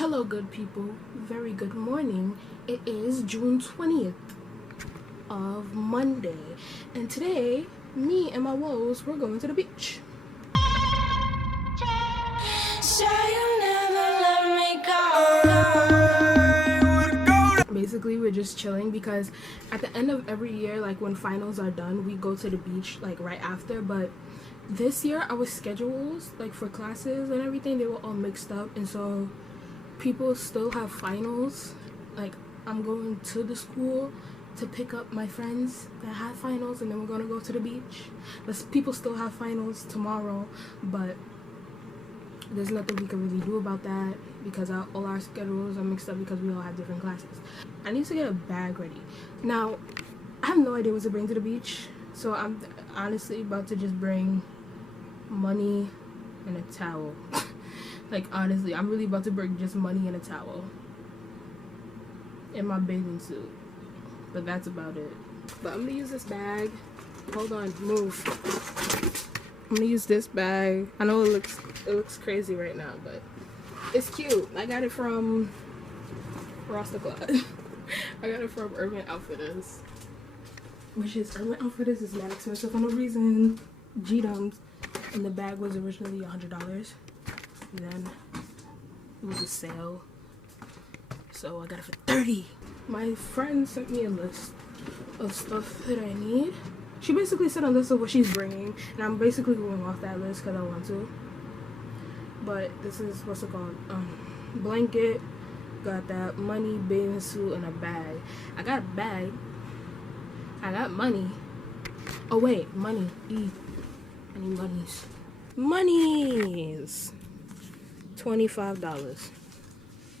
Hello, good people. Very good morning. It is June 20th of Monday, and today, me and my woes, we're going to the beach. Basically, we're just chilling because at the end of every year, like when finals are done, we go to the beach like right after. But this year, our schedules, like for classes and everything, they were all mixed up, and so people still have finals. Like, I'm going to the school to pick up my friends that have finals, and then we're gonna go to the beach. People still have finals tomorrow, but there's nothing we can really do about that because all our schedules are mixed up because we all have different classes. I need to get a bag ready. Now, I have no idea what to bring to the beach, so I'm honestly about to just bring money and a towel. Like, honestly, I'm really about to bring just money and a towel and my bathing suit, but that's about it. But I'm gonna use this bag. Hold on, move. I'm gonna use this bag. I know it looks crazy right now, but it's cute. I got it from Rostaclad. I got it from Urban Outfitters, which is Urban Outfitters is not expensive for no reason. G-Dums, and the bag was originally $100. And then it was a sale, so I got it for $30. My friend sent me a list of stuff that I need. She basically sent a list of what she's bringing, and I'm basically going off that list because I want to. But this is, what's it called? Blanket, got that, money, bathing suit, and a bag. I got a bag. I got money. Oh wait, money. I need monies. Monies. $25.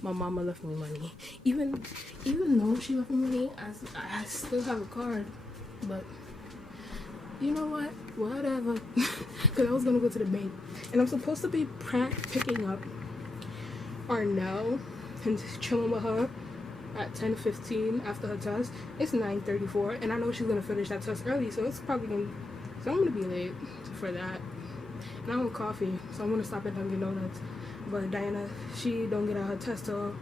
My mama left me money. Even though she left me money, I still have a card. But you know what? Whatever. Because I was gonna go to the bank, and I'm supposed to be picking up Arnell and chilling with her at 10:15 after her test. It's 9:34, and I know she's gonna finish that test early, so it's probably gonna. So I'm gonna be late for that. And I want coffee, so I'm gonna stop at Dunkin' Donuts. But Diana, she don't get out her test till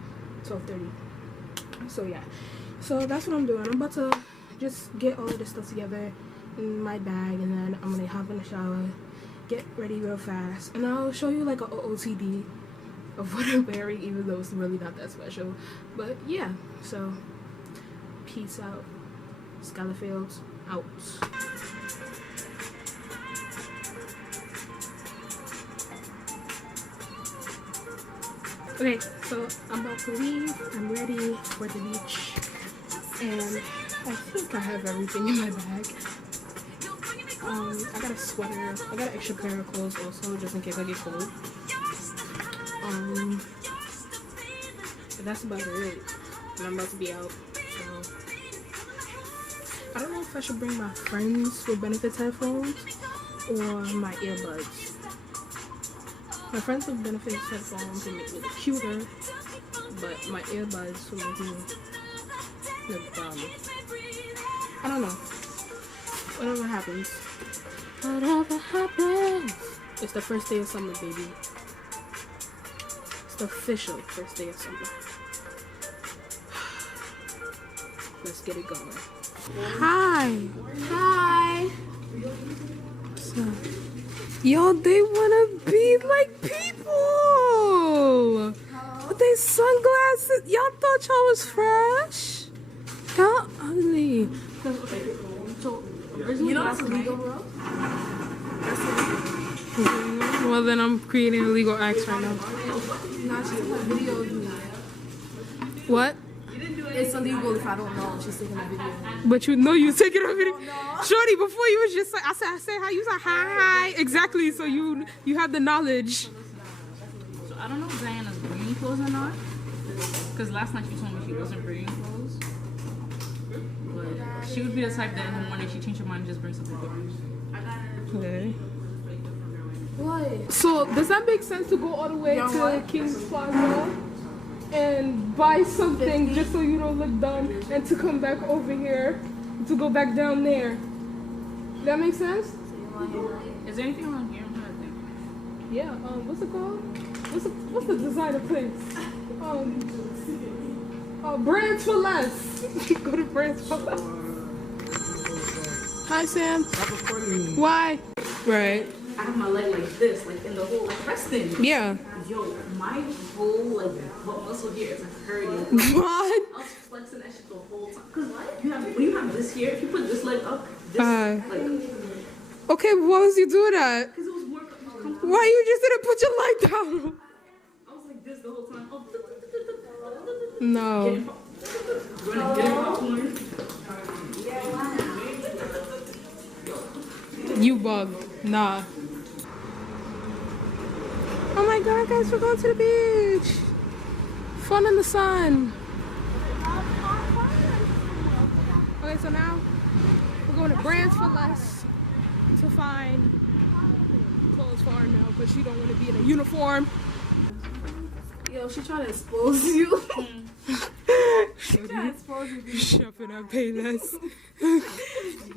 12:30. So yeah, so that's what I'm doing. I'm about to just get all of this stuff together in my bag, and then I'm gonna hop in the shower, get ready real fast, and I'll show you like a OOTD of what I'm wearing, even though it's really not that special. But yeah, so peace out. Skylar Fields out. Okay, so I'm about to leave. I'm ready for the beach, and I think I have everything in my bag. I got a sweater. I got an extra pair of clothes also, just in case I get cold. But that's about it. And I'm about to be out. So I don't know if I should bring my friends with benefits headphones or my earbuds. My friends with benefits headphones will make me look cuter, but my earbuds will make me look dumb. I don't know. Whatever happens. Whatever happens. It's the first day of summer, baby. It's the official first day of summer. Let's get it going. Hi. Hi. So, yo, they wanna be like people with their sunglasses. Y'all thought y'all was fresh? Y'all ugly. So, you know that's illegal, bro? Well, then I'm creating a legal acts right now. What? It's illegal if I don't know she's taking a video. But you know you taking a video. Shorty, before you was just like, I said hi, you said hi. Exactly, so you have the knowledge. So I don't know if Diana's bringing clothes or not. Because last night she told me she wasn't bringing clothes. But she would be the type that in the morning she changed her mind and just brings something different. Okay. What? So does that make sense to go all the way to King's Plaza and buy something just so you don't look dumb, and to come back over here to go back down there? That makes sense? Is there anything around here? I'm trying to think. Yeah. What's it called? What's the designer place? Brands for less. Go to Brands for less. Hi, Sam. Why? Right. I have my leg like this, like in the whole like resting. Yeah. Yo, my whole like butt muscle here is hurting. What? I was flexing that shit the whole time. Cause when you have this here, if you put this leg up, this like. Okay, why was you doing that? Cause it was more comfortable. Why you just didn't put your leg down? I was like this the whole time. Oh, No. You bug. Nah. Oh my god, guys, we're going to the beach. Fun in the sun. Okay, so now we're going to Brands for Less to find clothes for her now, but she don't want to be in a uniform. Yo, she trying to expose you. She trying to expose you. Shopping at Payless. She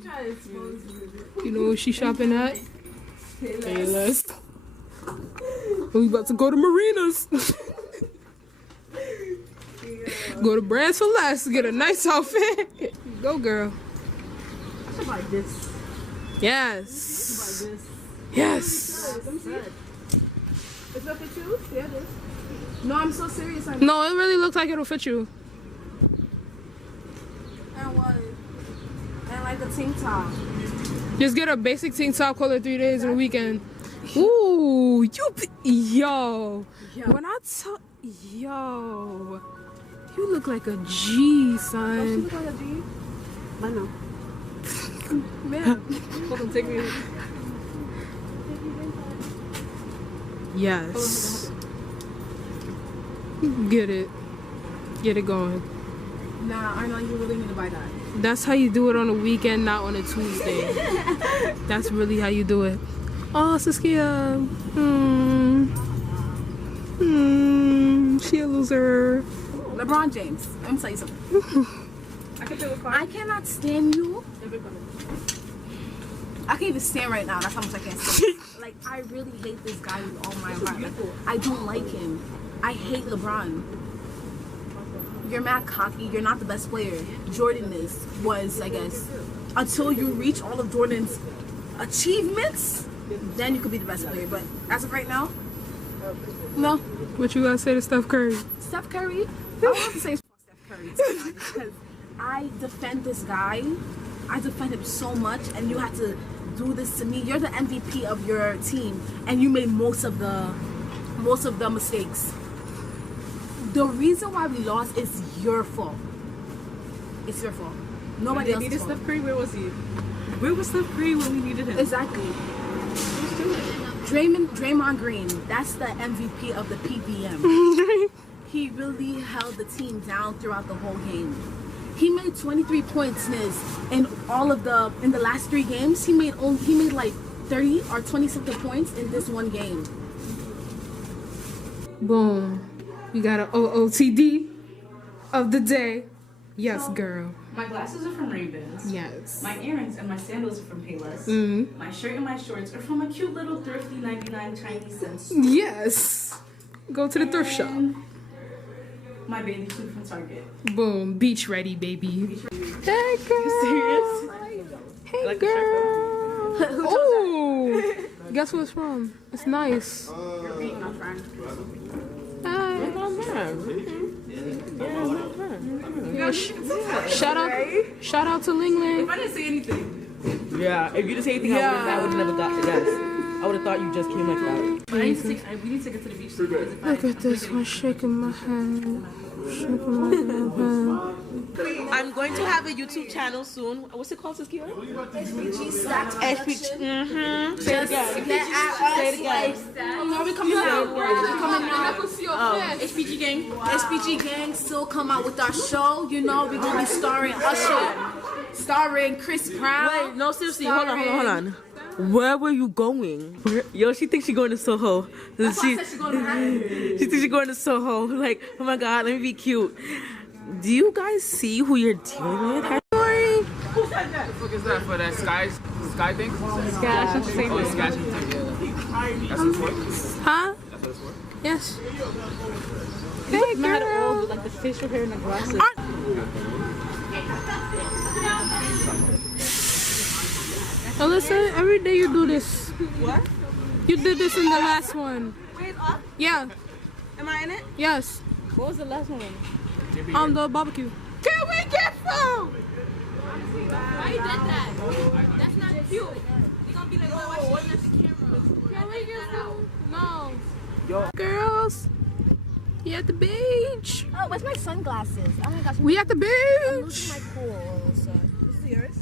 trying to expose you. You know what she's shopping at? Payless. We about to go to Marinas. Go to Brands for Less. Get a nice outfit. Go, girl. I should buy this. Yes. Buy this. Yes. Let me see. Is that for you? Yeah, it is. No, I'm so serious. No, it really looks like it'll fit you. And what? And like a tank top. Just get a basic tank top, color 3 days and a weekend. Ooh, yo. When I tell, yo, you look like a G, son. Don't she look like a G? I know. Man, hold on, take me. Yes. Get it. Get it going. Nah, I know you really need to buy that. That's how you do it on a weekend, not on a Tuesday. That's really how you do it. Oh, Saskia. She a loser. LeBron James. Let me tell you something. I cannot stand you. I can't even stand right now. That's how much I can't stand. Like, I really hate this guy with all my heart. Like, I don't like him. I hate LeBron. You're mad cocky. You're not the best player. Jordan was, I guess. Until you reach all of Jordan's achievements, then you could be the best player. But as of right now, no. What you gotta say to Steph Curry? Steph Curry? I want to say Steph Curry, to be honest, because I defend this guy. I defend him so much, and you have to do this to me. You're the MVP of your team, and you made most of the mistakes. The reason why we lost is your fault. It's your fault. Nobody else's fault. Steph Curry. Where was he? Where was Steph Curry when we needed him? Exactly. Draymond Green. That's the MVP of the PVM. He really held the team down throughout the whole game. He made 23 points, Niz, in the last 3 games. He made like 30 or 20 something points in this one game. Boom. We got an OOTD of the day. Yes, girl. My glasses are from Ray-Bans. Yes. My earrings and my sandals are from Payless. Mm-hmm. My shirt and my shorts are from a cute little thrifty 99 Chinese cents. Yes. Go to the thrift shop. My baby suit from Target. Boom. Beach ready, baby. Hey, girl. You serious? Hey, Like girl. Oh. Guess what it's from? It's nice. You're being my friend. Hi. Shout out to Ling Ling. If I didn't say anything. Yeah, if you didn't say anything, I would have never got yes. I would have thought you just came like that. But we need to get to the beach. Look at this one shaking my head. Shaking my head. I'm going to have a YouTube channel soon. What's it called, Saskia? SPG Stacks SPG. Mm-hmm. Say it again. Say it again. Are we coming out? We're coming out. HPG gang. SPG gang still come out with our show. You know, we're going to be starring Usher, starring Chris Brown. Wait, no, seriously, hold on. Where were you going? Yo, she thinks she's going to Soho. That's why I said she's going to Manhattan. She thinks she's going to Soho. Like, oh my God, let me be cute. Do you guys see who you're dealing with? Who said that? What the fuck is that? For that sky thing? Sky Oh, it's sky thing. Yeah. That's what it's for? Huh? That's what it's for? Yes. Hey, girl. the facial hair and the glasses. Alyssa, every day you do this. What? You did this in the last one. Wait, up? Yeah. Am I in it? Yes. What was the last one? The barbecue. Can we get food? Why you did that? That's not cute. You're gonna be like, oh, why she at the camera? Can we get food? No. Girls, we at the beach. Oh, where's my sunglasses? Oh my gosh. We at the I'm beach. losing my cool. So. This is yours?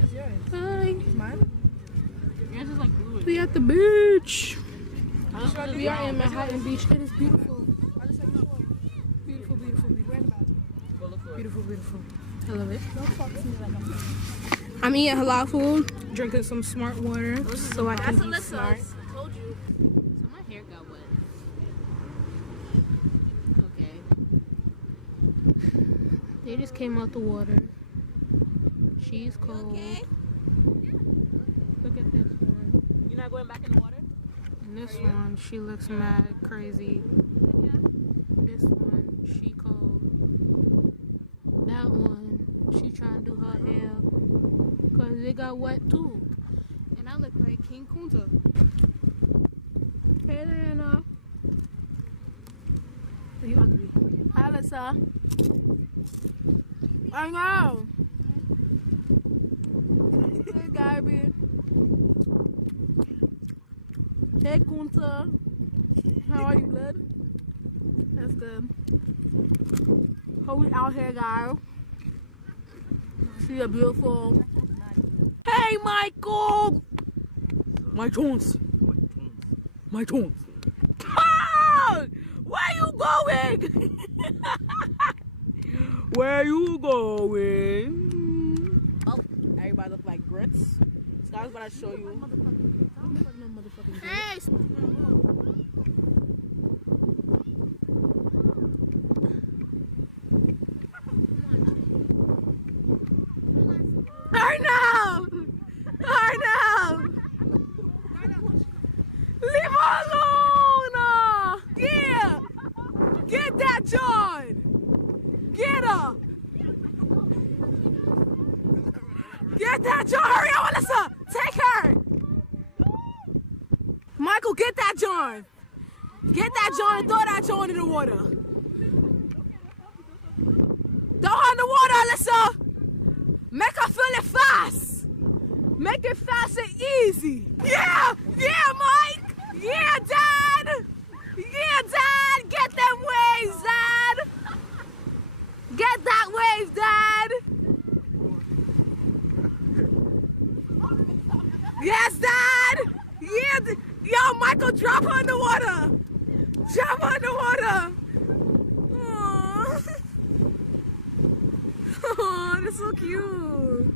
This is yours. Hi. It's mine? Yours is like blue. We at the beach. We are in Manhattan Beach. It is beautiful. Beautiful, beautiful, beautiful. Beautiful, beautiful. I love it. Don't talk to me like I'm I'm eating halal food, drinking some smart water so I can be smart. Told you. So my hair got wet. Okay. They just came out the water. She's cold. Look at this one. You're not going back in the water? And this one, she looks mad crazy. This one, she cold. That one, she trying to do her hair. Cause it got wet too. And I look like King Kunta. Hey Diana. Are you ugly? Hi Alyssa. I know. Hey Gabby. Hey Kunta. How are you, blood? That's good. How we out here, guys? See a beautiful. Hey, Michael! My Jones. My Jones. Ah! Where you going? Where you going? Oh, everybody look like grits. Sky's about to show you. Hey! I know! I know! Leave her alone! Yeah! Get that John! Get her! Get that John! Hurry up, Alyssa! Take her! Michael, get that John! Get that John and throw that John in the water! Throw her in the water, Alyssa! Make her feel it fast! Make it fast and easy! Yeah! Yeah, Mike! Yeah, Dad! Yeah, Dad! Get them waves, Dad! Get that wave, Dad! Yes, Dad! Yeah! Yo, Michael, drop her in the water! Drop her in the water! Aww. Oh, that's so cute.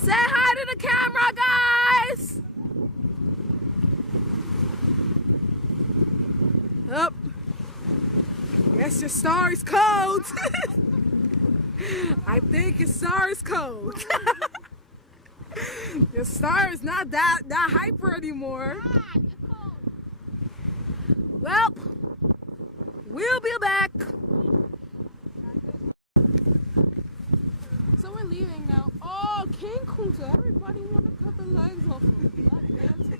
Say hi to the camera, guys. Up. Yes, your star is cold. I think your star is cold. Your star is not that hyper anymore. Well, we'll be back. So we're leaving now. Oh, King Kunta. Everybody want to cut the legs off of him. God damn.